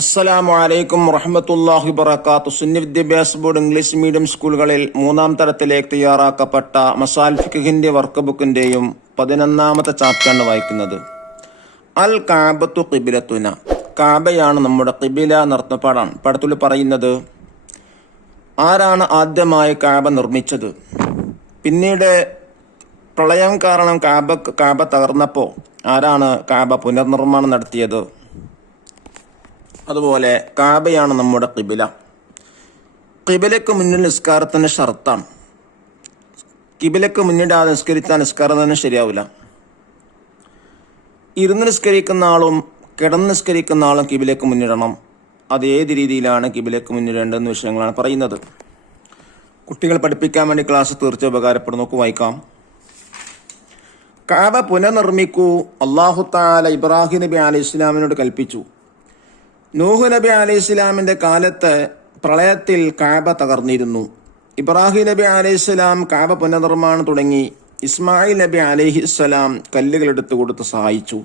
അസ്സലാമു അലൈക്കും വറഹ്മത്തുള്ളാഹി വബറകാതുഹു. സുന്നി വിദ്യാഭ്യാസ ബോർഡ് ഇംഗ്ലീഷ് മീഡിയം സ്കൂളുകളിൽ 3-ാം തരത്തിലേക്ക് തയ്യാറാക്കപ്പെട്ട മസാൽ ഫിഖ്ഹിന്റെ വർക്ക് ബുക്കിന്റെയും 11-ാമത്തെ ചാപ്റ്ററാണ് വായിക്കുന്നത്. അൽ കഅബത്തു ഖിബ്ലത്തുന, കഅബയാണ് നമ്മുടെ ഖിബില എന്നർത്ഥ പാഠത്തിൽ പറയുന്നത്. ആരാണ് ആദ്യമായി കഅബ നിർമ്മിച്ചത്? പിന്നീട് പ്രളയം കാരണം കഅബ തകർന്നപ്പോൾ ആരാണ് കഅബ പുനർനിർമ്മാണം നടത്തിയത്? അതുപോലെ കഅബയാണ് നമ്മുടെ ഖിബില. ഖിബിലക്ക് മുന്നിൽ നിസ്കാരത്തിന് ഷർത്താണ്. ഖിബിലക്ക് മുന്നിടാതെ നിസ്കരിച്ചാൽ നിസ്കാരം തന്നെ ശരിയാവില്ല. ഇരുന്ന് നിസ്കരിക്കുന്ന ആളും കിടന്ന് നിസ്കരിക്കുന്ന ആളും ഖിബിലക്ക് മുന്നിടണം. അത് ഏത് രീതിയിലാണ് ഖിബിലക്ക് മുന്നിടേണ്ടെന്ന വിഷയങ്ങളാണ് പറയുന്നത്. കുട്ടികൾ പഠിപ്പിക്കാൻ വേണ്ടി ക്ലാസ് തീർച്ചയായും ഉപകാരപ്പെടും. നോക്കൂ, വായിക്കാം. കഅബ പുനർനിർമ്മിക്കൂ. അല്ലാഹു തആല ഇബ്രാഹിം നബി അലൈഹി ഇസ്ലാമിനോട് കൽപ്പിച്ചു. നൂഹ് നബി അലൈഹി ഇസ്ലാമിന്റെ കാലത്ത് പ്രളയത്തിൽ കഅബ തകർന്നിരുന്നു. ഇബ്രാഹിം നബി അലൈഹി ഇസ്ലാം കഅബ പുനർനിർമ്മാണം തുടങ്ങി. ഇസ്മായിൽ നബി അലൈഹി ഇസ്ലാം കല്ലുകൾ എടുത്തു കൊടുത്ത് സഹായിച്ചു.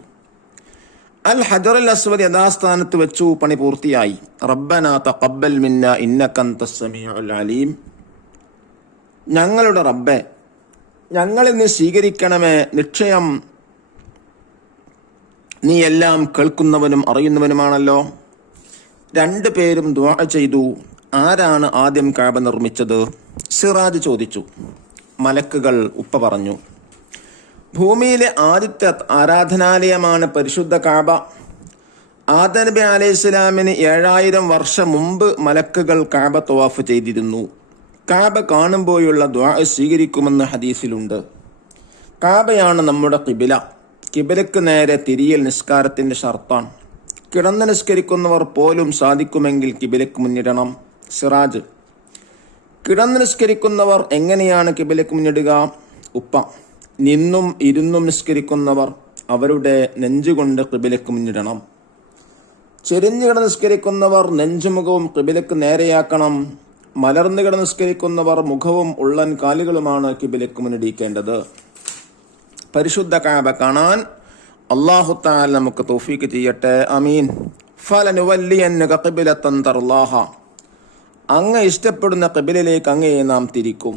അൽ ഹജറുൽ അസ്വദ് യഥാസ്ഥാനത്ത് വെച്ചു. പണി പൂർത്തിയായി. റബ്ബനാ തഖബ്ബൽ മിന്നാ ഇന്നക അൻതസ് സമീഉൽ അലീം. ഞങ്ങളുടെ റബ്ബേ, ഞങ്ങളിൽ നിന്ന് സ്വീകരിക്കണമേ, നിശ്ചയം നീ എല്ലാം കേൾക്കുന്നവനും അറിയുന്നവനുമാണല്ലോ. രണ്ടുപേരും ദുആ ചെയ്തു. ആരാണ് ആദ്യം കഅബ നിർമ്മിച്ചത്? സിറാജ് ചോദിച്ചു. മലക്കുകൾ ഉപ്പ പറഞ്ഞു. ഭൂമിയിലെ ആദ്യത്തെ ആരാധനാലയമാണ് പരിശുദ്ധ കഅബ. ആദം നബി അലൈഹി ഇസ്ലാമിന് 7000 വർഷം മുമ്പ് മലക്കുകൾ കഅബ തവാഫ് ചെയ്തിരുന്നു. കഅബ കാണുമ്പോഴുള്ള ദുആ സ്വീകരിക്കുമെന്ന് ഹദീസിലുണ്ട്. കഅബയാണ് നമ്മുടെ ഖിബില. ഖിബിലക്ക് നേരെ തിരിയൽ നിസ്കാരത്തിന്റെ ഷർത്താണ്. കിടന്ന് നിസ്കരിക്കുന്നവർ പോലും സാധിക്കുമെങ്കിൽ ഖിബിലക്ക് മുന്നിടണം. സിറാജ്: കിടന്ന് നിസ്കരിക്കുന്നവർ എങ്ങനെയാണ് ഖിബിലക്ക് മുന്നിടുക? ഉപ്പ: നിന്നും ഇരുന്നും നിസ്കരിക്കുന്നവർ അവരുടെ നെഞ്ചുകൊണ്ട് ഖിബിലക്ക് മുന്നിടണം. ചെരിഞ്ഞു കിടന്ന് നിസ്കരിക്കുന്നവർ നെഞ്ചുമുഖവും ഖിബിലക്ക് നേരെയാക്കണം. മലർന്നു കിടന്ന് നിസ്കരിക്കുന്നവർ മുഖവും ഉള്ളൻ കാലുകളുമാണ് ഖിബിലക്ക് മുന്നിടിക്കേണ്ടത്. പരിശുദ്ധ കഅബ കാണാൻ അല്ലാഹു തആല നമുക്ക് തൗഫീഖ് ചെയ്യട്ടെ. ആമീൻ. ഫലനുവല്ലിയന്നക ഖിബ്ലതൻ തർലാഹ. അങ്ങ് ഇഷ്ടപ്പെടുന്ന ഖിബിലയിലേക്ക് അങ്ങയെ നാം തിരിക്കും.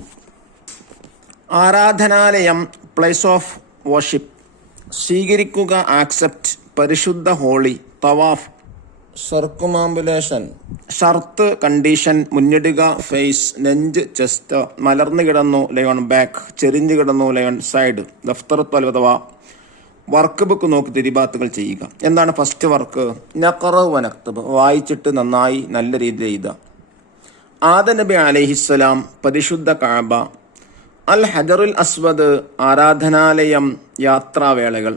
ആരാധനാലയം, പ്ലേസ് ഓഫ് വർഷിപ്പ്. സ്വീകരിക്കുക, ആക്സെപ്റ്റ്. പരിശുദ്ധ, ഹോളി. തവാഫ്, സർക്കുമാമ്പുലേഷൻ. ഷർത്ത്, കണ്ടീഷൻ. മുന്നിടുക, ഫേസ്. നെഞ്ച്, ചെസ്റ്റ്. മലർന്നു കിടന്നു, ലയോൺ ബാക്ക്. ചെരിഞ്ഞു കിടന്നു, ലയോൺ സൈഡ്. ദഫ്തറത്ത് അഥവാ വർക്ക് ബുക്ക് നോക്കി തിരിബാത്തുകൾ ചെയ്യുക. എന്താണ് ഫസ്റ്റ് വർക്ക്? നഖറ വ നക്തബ്. വായിച്ചിട്ട് നന്നായി നല്ല രീതിയിൽ എഴുതുക. ആദം നബി അലൈഹിസ്സലാം, പരിശുദ്ധ കഅബ. അൽ ഹജറുൽ അസ്വദ്, ആരാധനാലയം, യാത്രാവേളകൾ.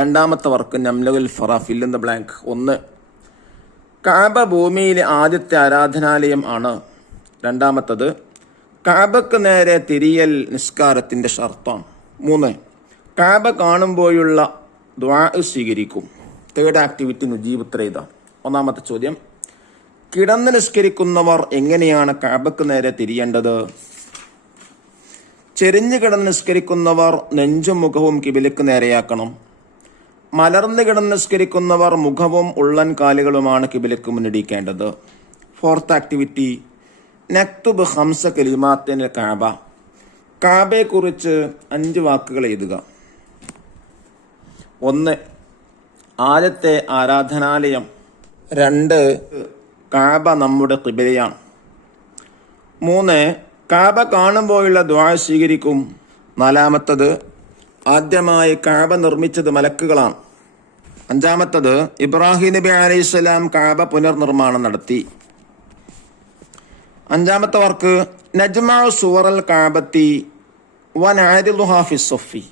രണ്ടാമത്തെ വർക്ക് നംലുൽ ഫറ, fill in the blank. 1. Kaaba ഭൂമിയിലെ ആദ്യത്തെ ആരാധനാലയം ആണ്. രണ്ടാമത്തത്, കഅബക്ക് നേരെ തിരിയൽ നിസ്കാരത്തിന്റെ ഷർത്താണ്. 3. കഅബ കാണുമ്പോഴുള്ള ദുആ സ്വീകരിക്കും. തേർഡ് ആക്ടിവിറ്റി നുജീബ് ഉത്തരേത. ഒന്നാമത്തെ ചോദ്യം: കിടന്ന് നിസ്കരിക്കുന്നവർ എങ്ങനെയാണ് കഅബക്ക് നേരെ തിരിയേണ്ടത്? ചെരിഞ്ഞു കിടന്ന് നിസ്കരിക്കുന്നവർ നെഞ്ചും മുഖവും ഖിബിലക്ക് നേരെയാക്കണം. മലർന്നു കിടന്ന് നിസ്കരിക്കുന്നവർ മുഖവും ഉള്ളൻ കാലുകളുമാണ് ഖിബിലക്ക് മുന്നിടിക്കേണ്ടത്. ഫോർത്ത് ആക്ടിവിറ്റി നക്തുബ് 5 കലിമാത്തിന് കഅബ. കഅബയെ കുറിച്ച് 5 വാക്കുകൾ എഴുതുക. 1. ആദ്യത്തെ ആരാധനാലയം. 2. കഅബ നമ്മുടെ ഖിബിലയാണ്. 3. കഅബ കാണുമ്പോഴുള്ള ദുആ സ്വീകരിക്കും. 4. ആദ്യമായി കഅബ നിർമ്മിച്ചത് മലക്കുകളാണ്. 5. ഇബ്രാഹിം നബി അലൈഹിസ്സലാം കഅബ പുനർനിർമ്മാണം നടത്തി. 5ാമത്തെ വർക്ക് നജ്മഉ സുവറൽ കഅബത്തി വനഅരിളുഹാ ഫിസ്സഫി.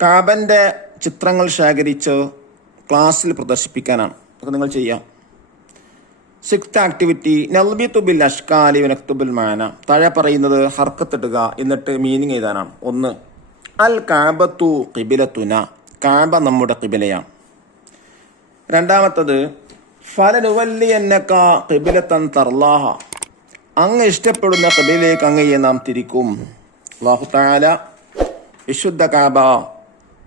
കഅബന്റെ ചിത്രങ്ങൾ ശേഖരിച്ച് ക്ലാസ്സിൽ പ്രദർശിപ്പിക്കാനാണ്. അതൊക്കെ നിങ്ങൾ ചെയ്യാം. 6th ആക്ടിവിറ്റി നൽബിതു ബിൽ അഷ്കാലി വനക്തുബുൽ മാന. താഴെ പറയുന്നത് ഹർക്കത്തിടുക, എന്നിട്ട് മീനിങ് എഴുതാനാണ്. 1. അൽ കഅബത്തു ഖിബ്ലത്തുന. കഅബ നമ്മുടെ ഖിബിലയാണ്. 2. ഫലനുവല്ലിയന്നക ഖിബ്ലതൻ തർലാഹ. അങ്ങ് ഇഷ്ടപ്പെടുന്ന ഖിബിലയിലേക്ക് അങ്ങയെ നാം തിരിക്കും. അല്ലാഹു തആല വിശുദ്ധ കഅബ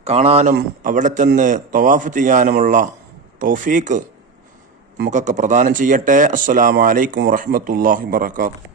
കാണാനും അവിടെ ചെന്ന് തവാഫ് ചെയ്യാനുമുള്ള തൗഫീക്ക് നമുക്കൊക്കെ പ്രദാനം ചെയ്യട്ടെ. അസ്സലാമു അലൈക്കും വറഹ്മത്തുള്ളാഹി വബറകാതുഹു.